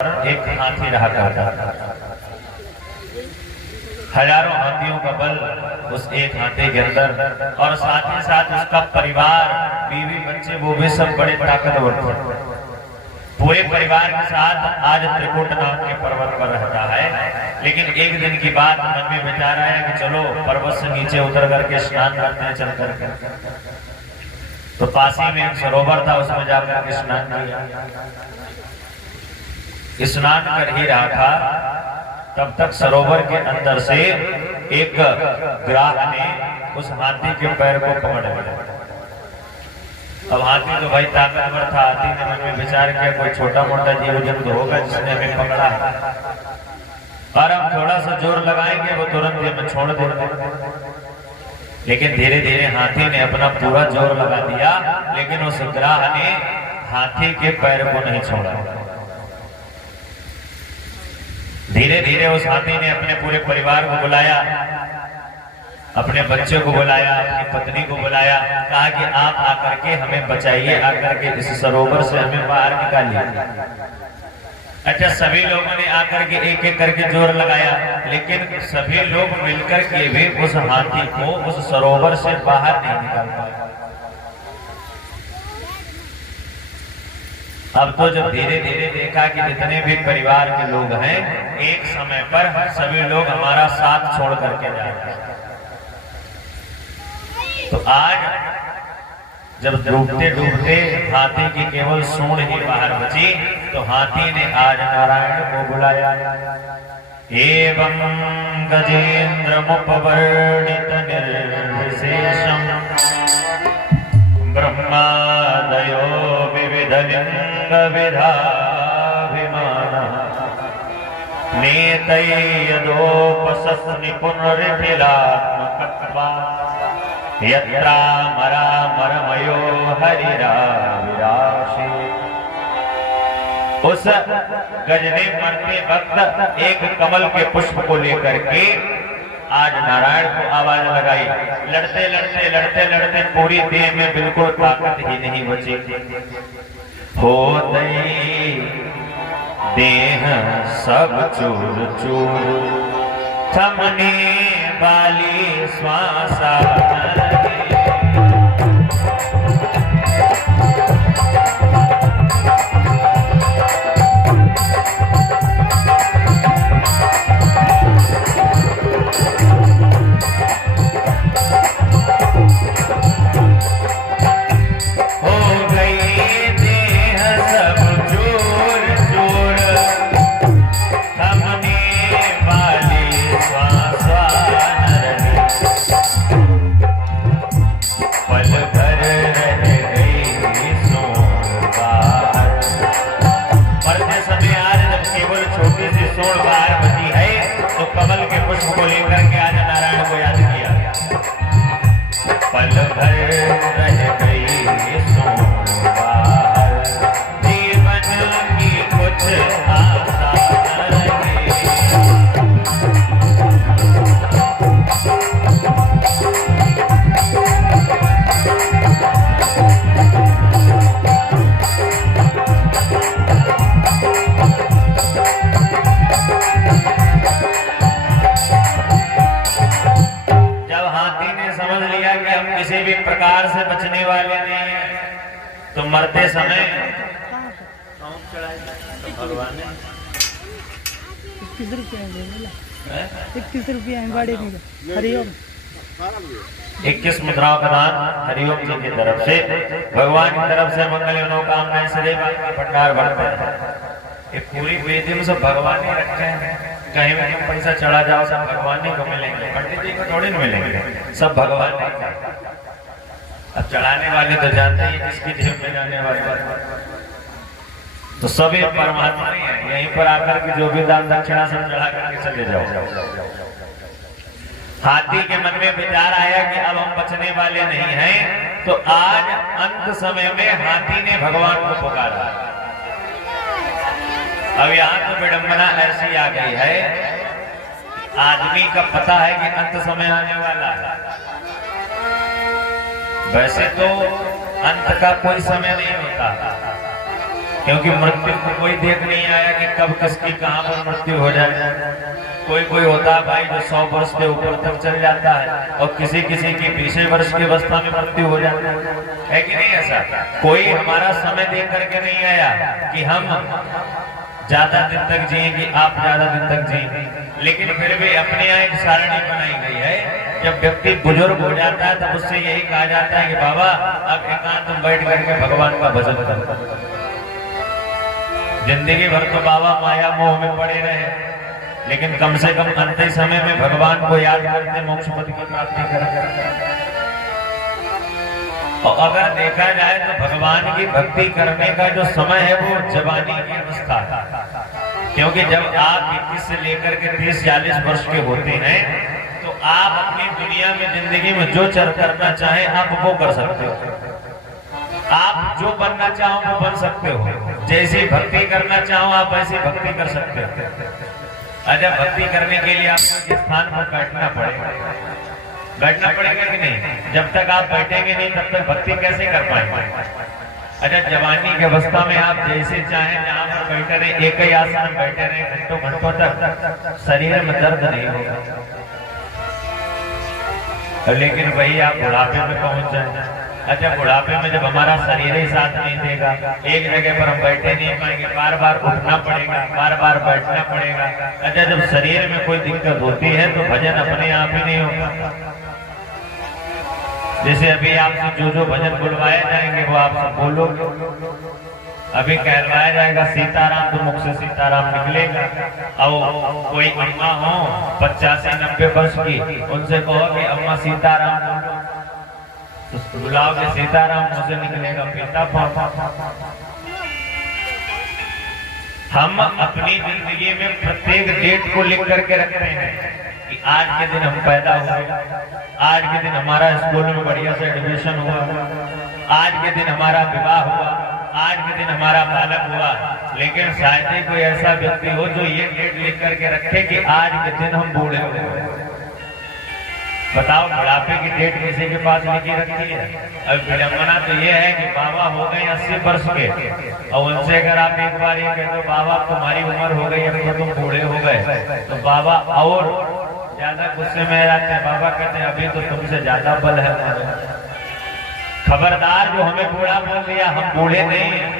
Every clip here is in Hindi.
एक हाथी रहा करता था। हजारों हाथियों का बल उस एक हाथी के अंदर, और साथ ही साथ उसका परिवार, बीवी बच्चे, वो भी सब बड़े ताकतवर थे। पूरे परिवार के साथ आज त्रिकुट नाम के पर्वत पर रहता है। लेकिन एक दिन की बात मन में विचार आया कि चलो पर्वत से नीचे उतर करके स्नान करते हैं चल करके। तो पास ही में एक सरोवर था, उसमें जाकर के स्नान किया। स्नान कर ही रहा था, तब तक सरोवर के अंदर से एक ग्राह ने उस हाथी के पैर को पकड़ लिया। अब हाथी तो भाई ताकतवर था, हाथी ने मन में विचार किया कोई छोटा मोटा जीव जंतु होगा जिसने हमें पकड़ा है, और हम थोड़ा सा जोर लगाएंगे वो तुरंत हमें छोड़ देगा। लेकिन धीरे धीरे हाथी ने अपना पूरा जोर लगा दिया, लेकिन उस ग्राह ने हाथी के पैर को नहीं छोड़ा। धीरे धीरे उस हाथी ने अपने पूरे परिवार को बुलाया, अपने बच्चों को बुलाया, अपनी पत्नी को बुलाया, कहा कि आप आकर के हमें बचाइए, आकर के इस सरोवर से हमें बाहर निकालिए। अच्छा, सभी लोगों ने आकर के एक एक करके जोर लगाया, लेकिन सभी लोग मिलकर के भी उस हाथी को उस सरोवर से बाहर नहीं निकाल पाए। अब तो जब धीरे धीरे देखा कि जितने भी परिवार के लोग हैं, एक समय पर सभी लोग हमारा साथ छोड़ करके जा रहे हैं, तो आज जब डूबते डूबते हाथी की केवल सूंड ही बाहर बची, तो हाथी ने आज नारायण को बुलाया। एवं गजेंद्र मुपवर्णित निर्विशेषम ब्रह्मादयो विविध लिंग विधाभिमानः नेतयदोपसस्नि पुनरितिलात्मकत्वात् यत्रामरामरमयो हरिराविराशि। उस गजने मरते वक्त एक कमल के पुष्प को लेकर के आज नारायण को आवाज लगाई। लड़ते लड़ते लड़ते लड़ते पूरी देह में बिल्कुल ताकत ही नहीं बची। हो गई देह सब चूर चूर, थमने वाली श्वासा प्रकार से बचने वाले नहीं है, तो मरते समय भगवान ने 21 रुपया है बड़े में हरिओम 21 मुद्राओं का दान हरिओम जी की तरफ से, भगवान की तरफ से मंगल मनोकामनाएं सदैव आपके भंडार भरते हैं। ये पूरी वेदी में सब भगवान ही रखे हैं, कहीं भी पैसा चढ़ा जाओ सब भगवान ही को मिलेंगे, पंडित जी को थोड़ी न मिलेंगे, सब भगवान ही। अब चढ़ाने वाले तो जानते ही जिसकी जेब में जाने वाले, तो सभी परमात्मा ही है। यहीं पर आकर के जो भी दान दक्षिणा सब चढ़ा करके चले जाओ। हाथी के मन में विचार आया कि अब हम बचने वाले नहीं हैं, तो आज अंत समय में हाथी ने भगवान को पुकारा। अब यहाँ तो विडंबना ऐसी आ गई है, आदमी का पता है कि अंत समय आने वाला है। वैसे तो अंत का कोई समय नहीं होता, क्योंकि मृत्यु को कोई देख नहीं आया कि कब किसकी कहां पर मृत्यु हो जाए। कोई कोई होता है भाई जो 100 वर्ष के ऊपर तक चल जाता है और किसी किसी की 20 वर्ष की अवस्था में मृत्यु हो जाती है कि नहीं? ऐसा कोई हमारा समय देख करके नहीं आया कि हम ज्यादा दिन तक जिए कि आप ज्यादा दिन तक जिए, लेकिन फिर भी अपने यहाँ एक सारणी बनाई गई है। जब व्यक्ति बुजुर्ग हो जाता है तब उससे यही कहा जाता है कि बाबा अब एकांत में बैठ करके भगवान का भजन करो। जिंदगी भर तो बाबा माया मोह में पड़े रहे, लेकिन कम से कम अंतिम समय में भगवान को याद करते मोक्ष पद की प्राप्ति करें। और अगर देखा जाए तो भगवान की भक्ति करने का जो समय है वो जवानी की अवस्था है, क्योंकि जब आप 21 से लेकर के 30-40 वर्ष के होते हैं तो आप अपनी दुनिया में जिंदगी में जो करना चाहे आप वो कर सकते हो। आप जो बनना चाहो वो बन सकते हो, जैसी भक्ति करना चाहो आप ऐसी भक्ति कर सकते हो। अच्छा, भक्ति करने के लिए आपको इस स्थान पर बैठना पड़ेगा कि नहीं? जब तक आप बैठेंगे नहीं तब तक भक्ति कैसे कर पाएंगे? अच्छा, जवानी की अवस्था में आप जैसे चाहें जहां पर बैठे रहे, एक ही आसन में बैठे रहे घंटों घंटों तक, शरीर में दर्द नहीं होगा। लेकिन वही आप बुढ़ापे में पहुंच जाए। अच्छा, बुढ़ापे में जब हमारा शरीर ही साथ नहीं देगा, एक जगह पर हम बैठे नहीं पाएंगे, बार बार उठना पड़ेगा, बार बार बैठना पड़ेगा। अच्छा, जब शरीर में कोई दिक्कत होती है तो भजन अपने आप ही नहीं होगा। जैसे अभी आपसे जो भजन बुलवाए जाएंगे वो आप सब बोलोगे। अभी कहलवाया जाएगा सीताराम तो मुख से सीताराम निकलेगा। और कोई अम्मा हो 85-90 वर्ष की, उनसे कहो कि अम्मा सीताराम तो बुलाओगे, सीताराम मुंह से निकलेगा पिता पापा। हम अपनी जिंदगी में प्रत्येक डेट को लिख करके रखते हैं कि आज के दिन हम पैदा हुए, आज के दिन हमारा स्कूल में बढ़िया से एडमिशन हुआ, आज के दिन हमारा विवाह हुआ, आज के दिन हमारा बालक हुआ। लेकिन शायद ही कोई ऐसा व्यक्ति हो जो ये डेट लिख करके रखे कि आज के दिन हम बूढ़े हुए। बताओ, बुढ़ापे की डेट किसी के पास लिखी रखी है? अब विडंबना तो ये है कि बाबा हो गए 80 वर्ष के और उनसे अगर आप एक बार ये कहते हो बाबा तुम्हारी उम्र हो गई, अब तो तुम बूढ़े हो गए, तो बाबा और ज्यादा गुस्से में आ जाते हैं। बाबा कहते हैं अभी तो तुमसे ज्यादा बल है, खबरदार जो हमें बूढ़ा बोल दिया, हम बूढ़े नहीं हैं।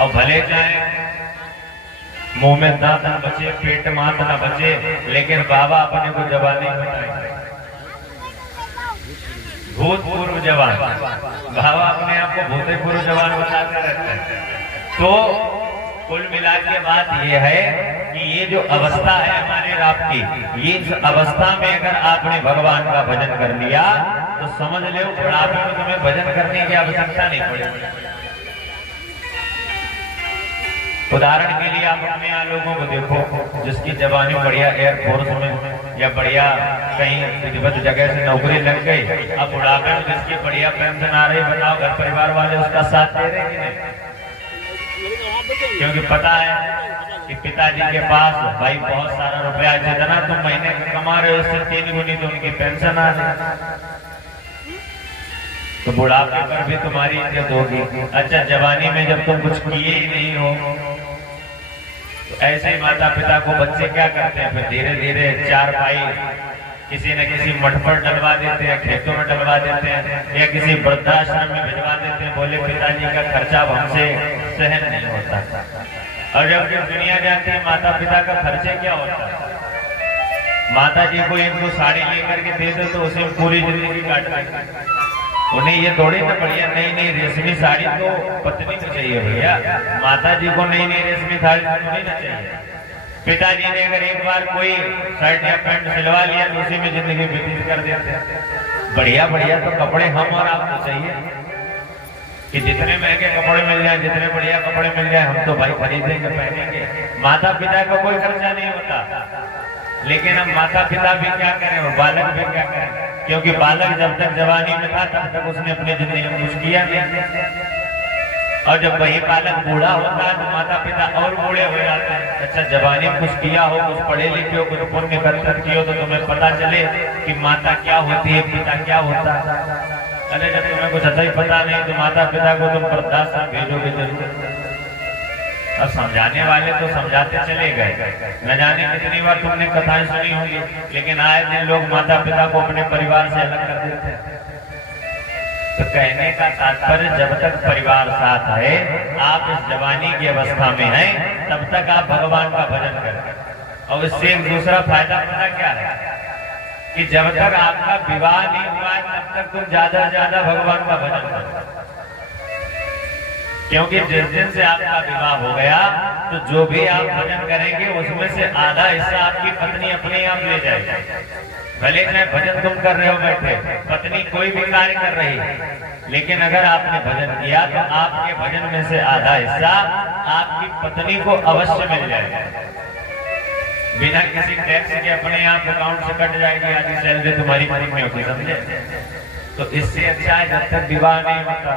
और भले चाहे मुंह में दांत न बचे, पेट मात न बचे, लेकिन बाबा अपने को जवान नहीं बताएंगे। भूतपूर्व जवान, बाबा अपने आप को भूतपूर्व जवान बताते रहते हैं। तो कुल मिला के बात यह है कि ये जो अवस्था है हमारे रात की, ये इस अवस्था में अगर आपने भगवान का भजन कर लिया तो समझ लो बुढ़ापे में तुम्हें भजन करने की आवश्यकता नहीं पड़ेगी। उदाहरण के लिए आप अपने यहाँ लोगों को देखो जिसकी जवानी बढ़िया एयरफोर्स में या बढ़िया कहीं विधिवत जगह से नौकरी लग गई, अब बुढ़ापे में जिसकी बढ़िया पेंशन आ रही, बताओ घर परिवार वाले उसका साथ दे रहे हैं? क्योंकि पता है कि पिताजी के पास भाई बहुत सारा रुपया, जितना तुम महीने में कमा रहे हो उससे 3 गुनी तो उनकी पेंशन आ रही, तो बुढ़ापे पर भी तुम्हारी इज्जत होगी। अच्छा, जवानी में जब तुम कुछ किए ही नहीं हो तो ऐसे ही माता पिता को बच्चे क्या करते हैं, फिर धीरे धीरे 4 भाई किसी न किसी मठ पर डलवा देते हैं, खेतों में डलवा देते हैं या किसी वृद्धाश्रम में भिजवा देते हैं। बोले पिताजी का खर्चा हमसे सहन नहीं होता। और जब दुनिया जाती है माता पिता का खर्चे क्या होता है? माता जी को 1-2 साड़ी लेकर के दे दो तो उसे पूरी जिंदगी काट देंगे। उन्हें ये थोड़ी ना बढ़िया नई नई रेशमी साड़ी तो पत्नी को चाहिए भैया, माता जी को नई नई रेशमी साड़ी तो नहीं ना चाहिए। पिताजी ने अगर एक बार कोई शर्ट या पैंट सिलवा लिया तो उसी में जिंदगी व्यतीत कर देते हैं। बढ़िया बढ़िया तो कपड़े हम और आपको चाहिए कि जितने महंगे कपड़े मिल जाए, जितने बढ़िया कपड़े मिल जाए, हम तो भाई खरीदेंगे, पहनेंगे। माता पिता का कोई खर्चा नहीं होता, लेकिन अब माता पिता भी क्या करें और बालक भी क्या करें? क्योंकि बालक जब तक जवानी में था तब तक उसने अपनी जिंदगी में कुछ किया नहीं, और जब वही बालक बूढ़ा होता है तो माता पिता और बूढ़े हो जाते हैं। अच्छा, जवानी में कुछ किया हो, कुछ पढ़े लिखे हो, कुछ पुण्य कर्म किए हो तो तुम्हें पता चले कि माता क्या होती है, पिता क्या होता है। अरे जब तुम्हें कुछ अच्छा ही पता नहीं तो माता पिता को तुम वृद्धाश्रम भेजोगे जरूर। अब समझाने वाले तो समझाते चले गए, न जाने कितनी बार तुमने कथाएं सुनी होंगी, लेकिन आए दिन लोग माता पिता को अपने परिवार से अलग कर देते हैं। तो कहने का तात्पर्य जब तक परिवार साथ है, आप इस जवानी की अवस्था में हैं, तब तक आप भगवान का भजन करें। और इससे एक दूसरा फायदा पता क्या है कि जब तक आपका विवाह नहीं हुआ है तब तक तुम ज्यादा से ज्यादा भगवान का भजन करो, क्योंकि जिस दिन से आपका विवाह हो गया तो जो भी आप भजन करेंगे उसमें से आधा हिस्सा आपकी पत्नी अपने आप ले जाएगी। भले चाहे भजन तुम कर रहे हो बैठे, पत्नी कोई भी कार्य कर रही है, लेकिन अगर आपने भजन किया तो आपके भजन में से आधा हिस्सा आपकी पत्नी को अवश्य मिल जाएगा। बिना किसी टैक्स के अपने आप अकाउंट से कट जाएगी, आधी सैलरी तुम्हारी मनी में होगी, समझे। तो इससे अच्छा है जब तक विवाह नहीं होता